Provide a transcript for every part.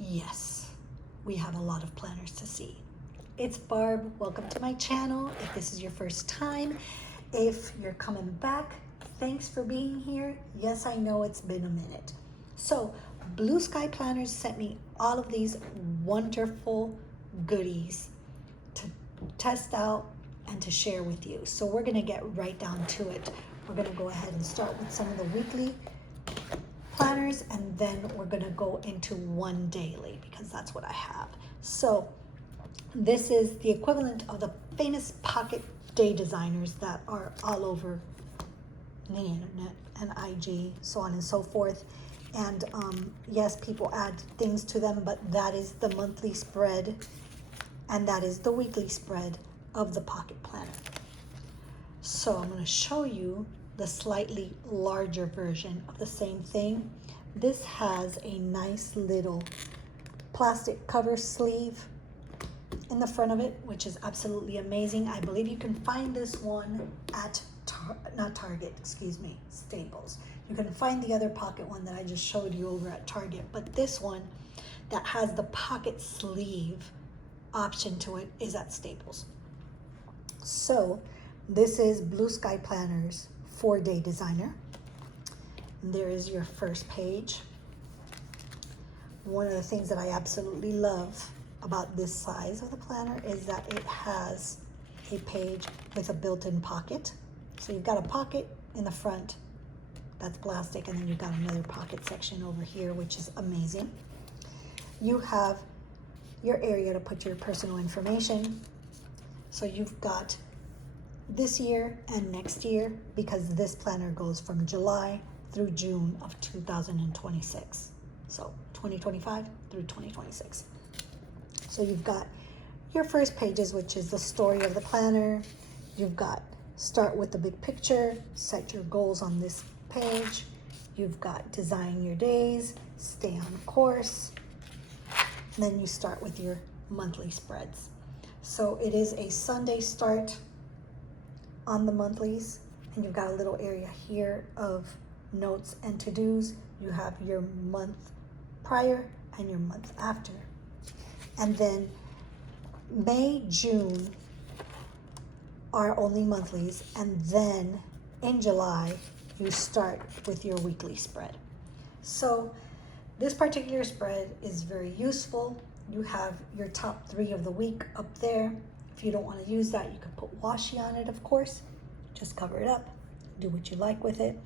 Yes, we have a lot of planners to see. It's Barb. Welcome to my channel. If this is your first time, if you're coming back, thanks for being here. Yes, I know it's been a minute. So, Blue Sky Planners sent me all of these wonderful goodies to test out and to share with you. So we're going to get right down to it. We're going to go ahead and start with some of the weekly planners, and then we're going to go into one daily because that's what I have. So this is the equivalent of the famous pocket day designers that are all over the internet and IG, so on and so forth. And yes, people add things to them, but that is the monthly spread and that is the weekly spread of the pocket planner. So I'm going to show you the slightly larger version of the same thing. This has a nice little plastic cover sleeve in the front of it, which is absolutely amazing. I believe you can find this one at Staples. You can find the other pocket one that I just showed you over at Target, but this one that has the pocket sleeve option to it is at Staples. So this is Blue Sky Planners 4-Day Designer. There is your first page. One of the things that I absolutely love about this size of the planner is that it has a page with a built-in pocket. So you've got a pocket in the front that's plastic, and then you've got another pocket section over here, which is amazing. You have your area to put your personal information. So you've got this year and next year, because this planner goes from July through June of 2026. So 2025 through 2026. So you've got your first pages, which is the story of the planner. You've got start with the big picture, set your goals on this page. You've got design your days, stay on course. And then you start with your monthly spreads. So it is a Sunday start on the monthlies, and you've got a little area here of notes and to-dos. You have your month prior and your month after. And then May, June are only monthlies, and then in July you start with your weekly spread. So this particular spread is very useful. You have your top 3 of the week up there. If you don't want to use that, you can put washi on it, of course. Just cover it up, do what you like with it.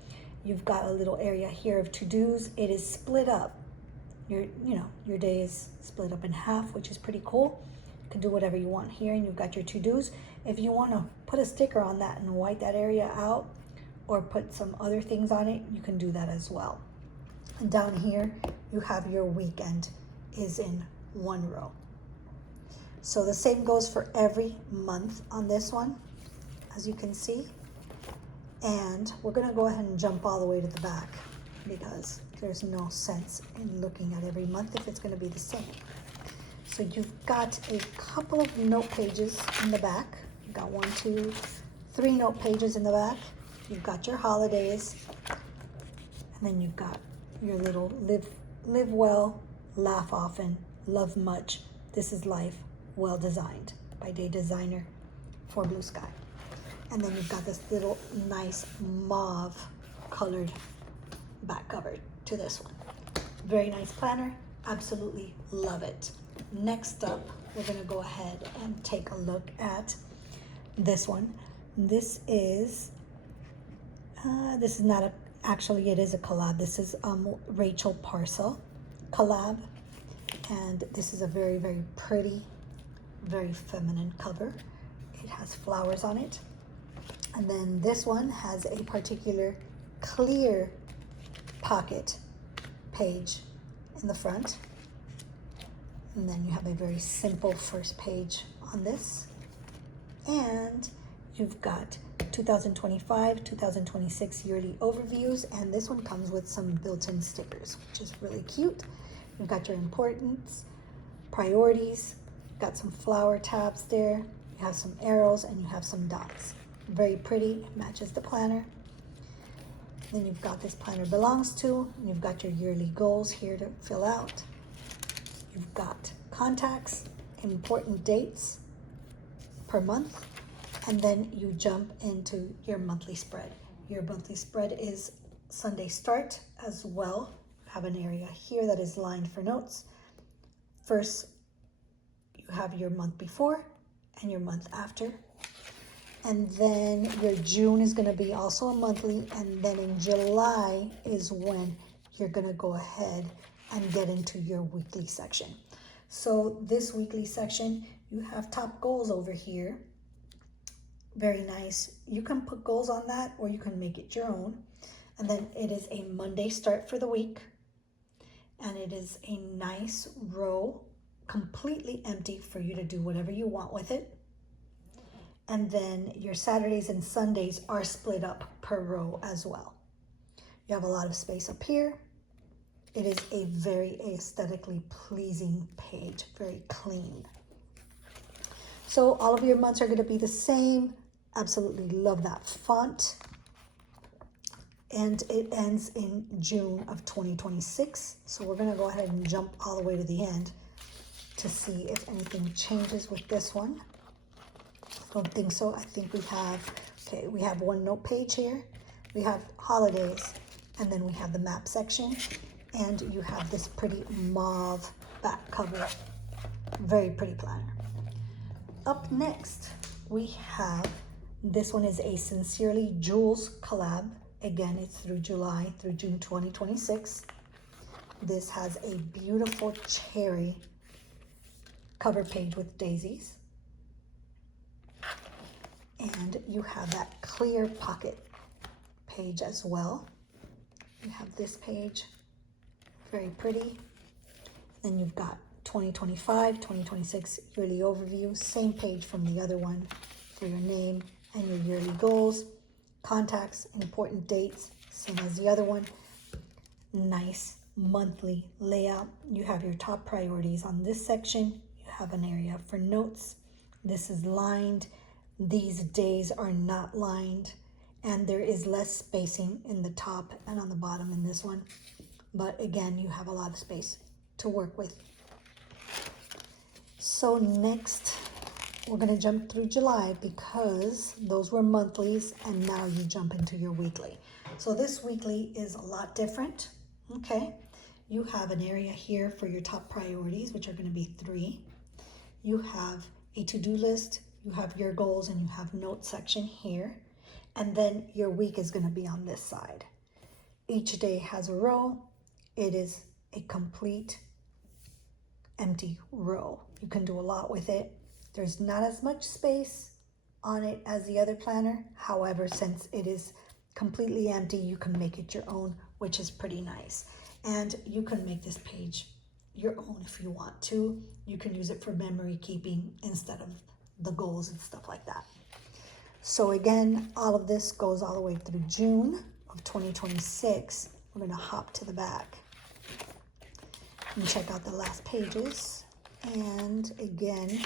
You've got a little area here of to-dos. It is split up. Your day is split up in half, which is pretty cool. You can do whatever you want here, and you've got your to-dos. If you want to put a sticker on that and white that area out, or put some other things on it, you can do that as well. And down here, you have your weekend is in one row. So the same goes for every month on this one, as you can see. And we're gonna go ahead and jump all the way to the back because there's no sense in looking at every month if it's gonna be the same. So you've got a couple of note pages in the back. You've got 1, 2, 3 note pages in the back. You've got your holidays, and then you've got your little live well, laugh often, love much. This is life well designed by Day Designer for Blue Sky. And then you've got this little nice mauve colored back cover to this one. Very nice planner, absolutely love it. Next up, we're gonna go ahead and take a look at this one. This is not actually it is a collab. This is Rachel Parcel collab, and this is a very, very pretty, very feminine cover. It has flowers on it. And then this one has a particular clear pocket page in the front. And then you have a very simple first page on this. And you've got 2025, 2026 yearly overviews, and this one comes with some built-in stickers, which is really cute. You've got your importance, priorities, got some flower tabs there, you have some arrows, and you have some dots. Very pretty, matches the planner. Then you've got this planner belongs to, and you've got your yearly goals here to fill out. you've got contacts, important dates per month, and then you jump into your monthly spread. Your monthly spread is Sunday start as well. You have an area here that is lined for notes. First, you have your month before and your month after. And then your June is going to be also a monthly, and then in July is when you're going to go ahead and get into your weekly section. So this weekly section, you have top goals over here. Very nice. You can put goals on that or you can make it your own. And then it is a Monday start for the week. And it is a nice row, completely empty for you to do whatever you want with it. And then your Saturdays and Sundays are split up per row as well. You have a lot of space up here. It is a very aesthetically pleasing page, very clean. So all of your months are going to be the same. Absolutely love that font. And it ends in June of 2026. So we're going to go ahead and jump all the way to the end to see if anything changes with this one. Don't think so. I think we have one note page here. We have holidays, and then we have the map section, and you have this pretty mauve back cover. Very pretty planner. Up next, we have, this one is a Sincerely Jules collab. Again, it's through July through June 2026. This has a beautiful cherry cover page with daisies. And you have that clear pocket page as well. You have this page, very pretty. Then you've got 2025, 2026 yearly overview, same page from the other one for your name and your yearly goals, contacts, important dates, same as the other one. Nice monthly layout. You have your top priorities on this section. You have an area for notes. This is lined. These days are not lined, and there is less spacing in the top and on the bottom in this one. But again, you have a lot of space to work with. So next, we're going to jump through July because those were monthlies, and now you jump into your weekly. So this weekly is a lot different. Okay, you have an area here for your top priorities, which are going to be 3. You have a to-do list. You have your goals, and you have note section here. And then your week is going to be on this side. Each day has a row. It is a complete empty row. You can do a lot with it. There's not as much space on it as the other planner. However, since it is completely empty, you can make it your own, which is pretty nice. And you can make this page your own if you want to. You can use it for memory keeping instead of the goals and stuff like that. So again, all of this goes all the way through June of 2026. We're going to hop to the back and check out the last pages. And again,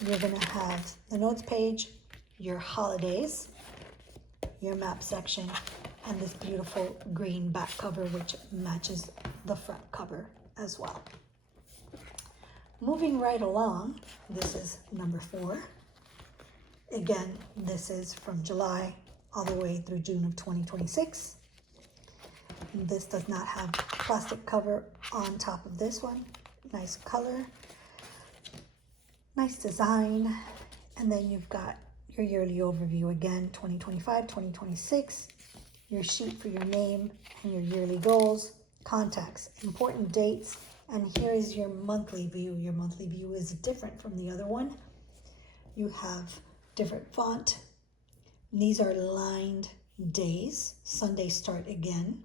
you're going to have the notes page, your holidays, your map section, and this beautiful green back cover, which matches the front cover as well. Moving right along, this is number 4. Again, this is from July all the way through June of 2026. This does not have plastic cover on top of this one. Nice color, nice design. And then you've got your yearly overview again, 2025, 2026, your sheet for your name and your yearly goals, contacts, important dates. And here is your monthly view. Your monthly view is different from the other one. You have different font. These are lined days. Sunday start again.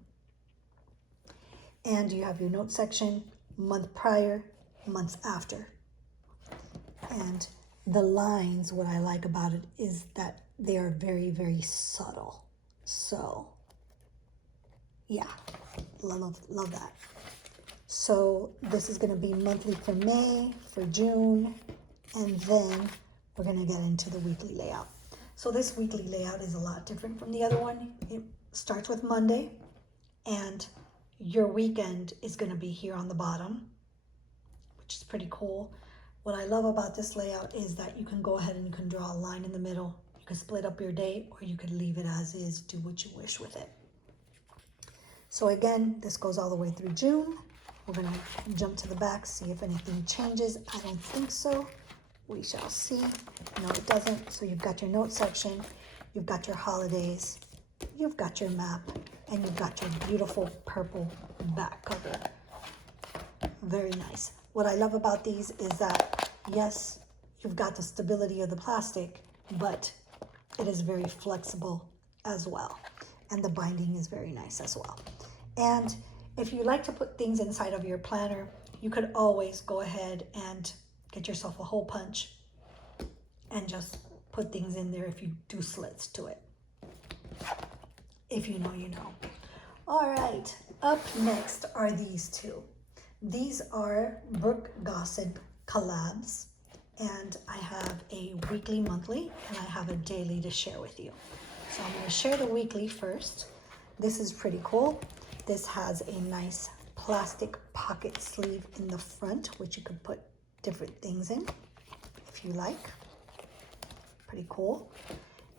And you have your note section, month prior, months after. And the lines, what I like about it is that they are very, very subtle. So yeah, love that. So this is going to be monthly for May, for June, and then we're going to get into the weekly layout. So this weekly layout is a lot different from the other one. It starts with Monday, and your weekend is going to be here on the bottom, which is pretty cool. What I love about this layout is that you can go ahead and you can draw a line in the middle. You can split up your day, or you could leave it as is, do what you wish with it. So again, this goes all the way through June. We're gonna jump to the back, see if anything changes. I don't think so. We shall see. No, it doesn't. So you've got your note section, you've got your holidays, you've got your map, and you've got your beautiful purple back cover. Very nice. What I love about these is that, yes, you've got the stability of the plastic, but it is very flexible as well. And the binding is very nice as well. And if you like to put things inside of your planner, you could always go ahead and get yourself a hole punch and just put things in there if you do slits to it. If you know, you know. All right, up next are these two. These are Brooke Gossip collabs, and I have a weekly, monthly, and I have a daily to share with you. So I'm gonna share the weekly first. This is pretty cool. This has a nice plastic pocket sleeve in the front, which you could put different things in if you like. Pretty cool.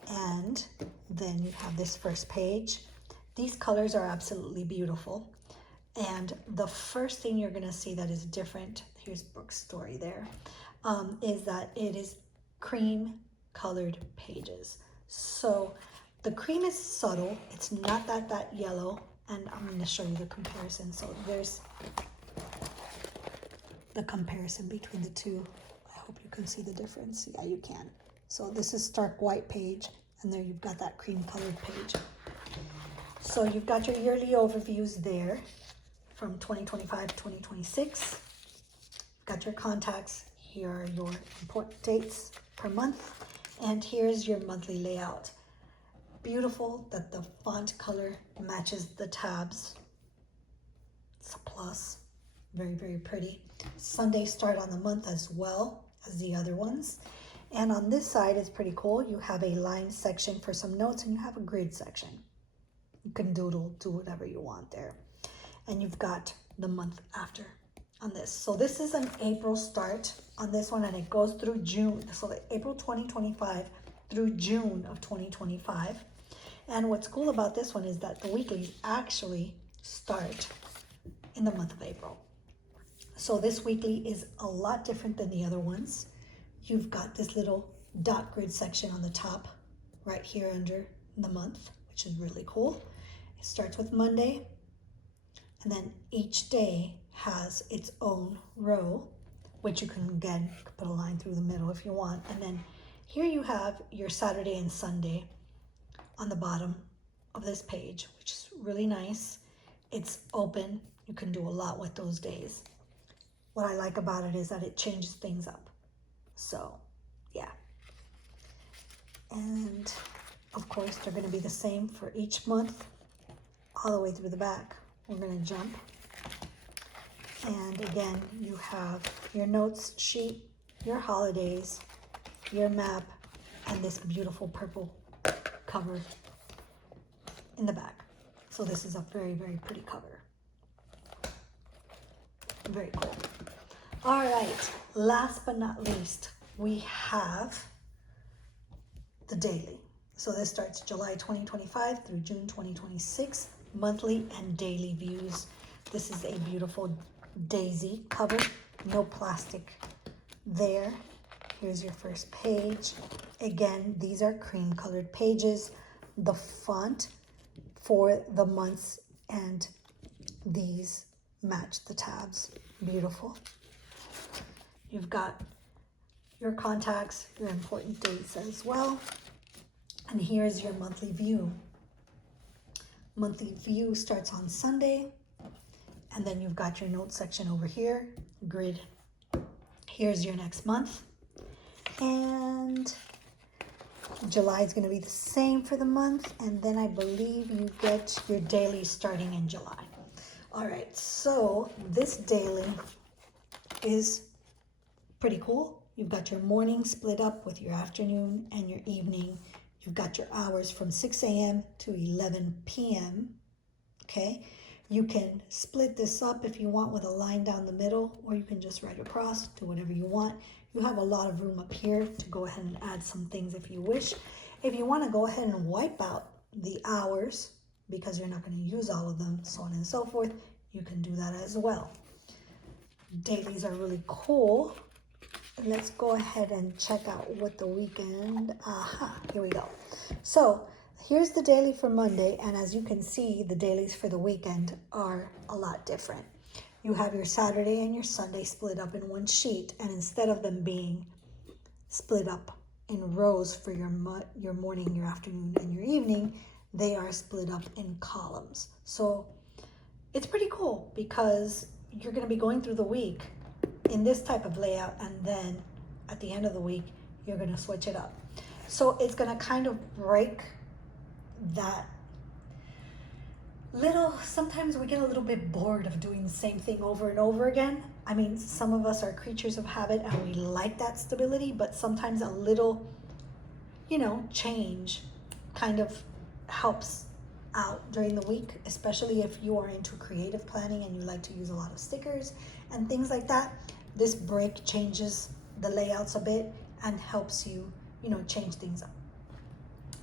And then you have this first page. These colors are absolutely beautiful. And the first thing you're gonna see that is different, here's Brooke's story there, is that it is cream colored pages. So the cream is subtle, it's not that yellow, and I'm gonna show you the comparison. So there's the comparison between the two. I hope you can see the difference. Yeah, you can. So this is stark white page, and there you've got that cream colored page. So you've got your yearly overviews there from 2025 to 2026. Got your contacts. Here are your important dates per month. And here's your monthly layout. Beautiful that the font color matches the tabs. It's a plus. Very, very pretty. Sundays start on the month as well as the other ones. And on this side, it's pretty cool. You have a line section for some notes, and you have a grid section. You can doodle, do whatever you want there. And you've got the month after on this. So this is an April start on this one, and it goes through June. So April 2025 through June of 2025. And what's cool about this one is that the weeklies actually start in the month of April. So this weekly is a lot different than the other ones. You've got this little dot grid section on the top right here under the month, which is really cool. It starts with Monday, and then each day has its own row, which you can, again, put a line through the middle if you want. And then here you have your Saturday and Sunday on the bottom of this page, which is really nice. It's open. You can do a lot with those days. What I like about it is that it changes things up. So, yeah. And of course, they're going to be the same for each month, all the way through the back. We're going to jump. And again, you have your notes sheet, your holidays, your map, and this beautiful purple cover in the back. So this is a very, very pretty cover. Very cool. All right, last but not least, we have the daily. So this starts July 2025 through June 2026, monthly and daily views. This is a beautiful daisy cover, no plastic there. Here's your first page. Again, these are cream colored pages. The font for the months and these match the tabs. Beautiful. You've got your contacts, your important dates as well. And here's your monthly view. Monthly view starts on Sunday. And then you've got your notes section over here, grid. Here's your next month. And July is going to be the same for the month. And then I believe you get your daily starting in July. All right, so this daily is pretty cool. You've got your morning split up with your afternoon and your evening. You've got your hours from 6 a.m. to 11 p.m. Okay. You can split this up if you want with a line down the middle, or you can just write across, do whatever you want. You have a lot of room up here to go ahead and add some things if you wish. If you want to go ahead and wipe out the hours, because you're not going to use all of them, so on and so forth, you can do that as well. Dailies are really cool. Let's go ahead and check out what the weekend, here we go. So here's the daily for Monday, and as you can see, the dailies for the weekend are a lot different. You have your Saturday and your Sunday split up in one sheet, and instead of them being split up in rows for your morning, your afternoon, and your evening, they are split up in columns. So it's pretty cool because you're going to be going through the week in this type of layout, and then at the end of the week, you're going to switch it up. So it's going to kind of break that sometimes we get a little bit bored of doing the same thing over and over again. I mean, some of us are creatures of habit and we like that stability, but sometimes a little, change kind of helps out during the week, especially if you are into creative planning and you like to use a lot of stickers and things like that. This break changes the layouts a bit and helps you, change things up.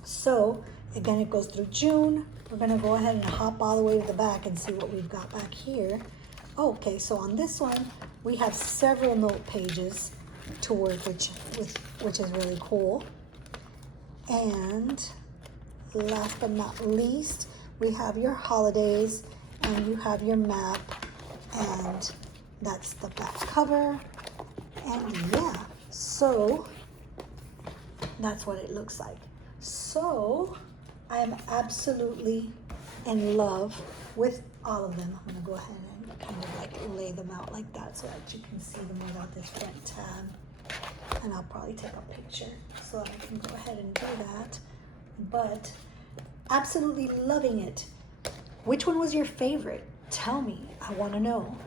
So again, it goes through June. We're going to go ahead and hop all the way to the back and see what we've got back here. Okay, so on this one, we have several note pages to work with, which is really cool. And last but not least, we have your holidays and you have your map, and that's the back cover. And yeah, so that's what it looks like. So I am absolutely in love with all of them. I'm gonna go ahead and kind of like lay them out like that so that you can see them without this front tab. And I'll probably take a picture so that I can go ahead and do that. But absolutely loving it. Which one was your favorite? Tell me, I wanna know.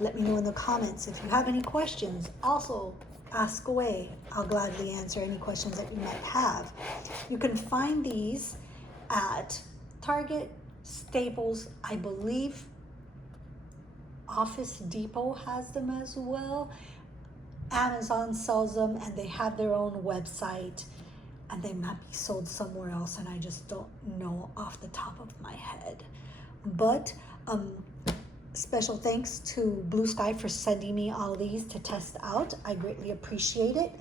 Let me know in the comments. If you have any questions, also ask away. I'll gladly answer any questions that you might have. You can find these at Target, Staples, I believe Office Depot has them as well. Amazon sells them, and they have their own website, and they might be sold somewhere else, and I just don't know off the top of my head. But special thanks to Blue Sky for sending me all these to test out. I greatly appreciate it.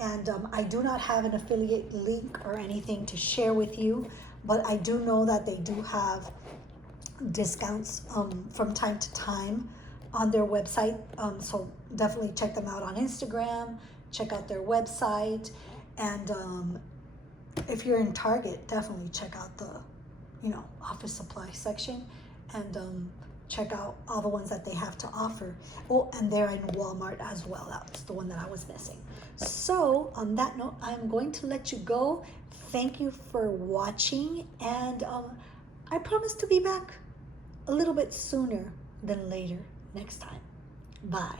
And I do not have an affiliate link or anything to share with you, but I do know that they do have discounts from time to time on their website. So definitely check them out on Instagram, check out their website. And if you're in Target, definitely check out the, office supply section, and check out all the ones that they have to offer. Oh, and they're in Walmart as well. That's the one that I was missing. So on that note, I'm going to let you go. Thank you for watching, and I promise to be back a little bit sooner than later next time. Bye.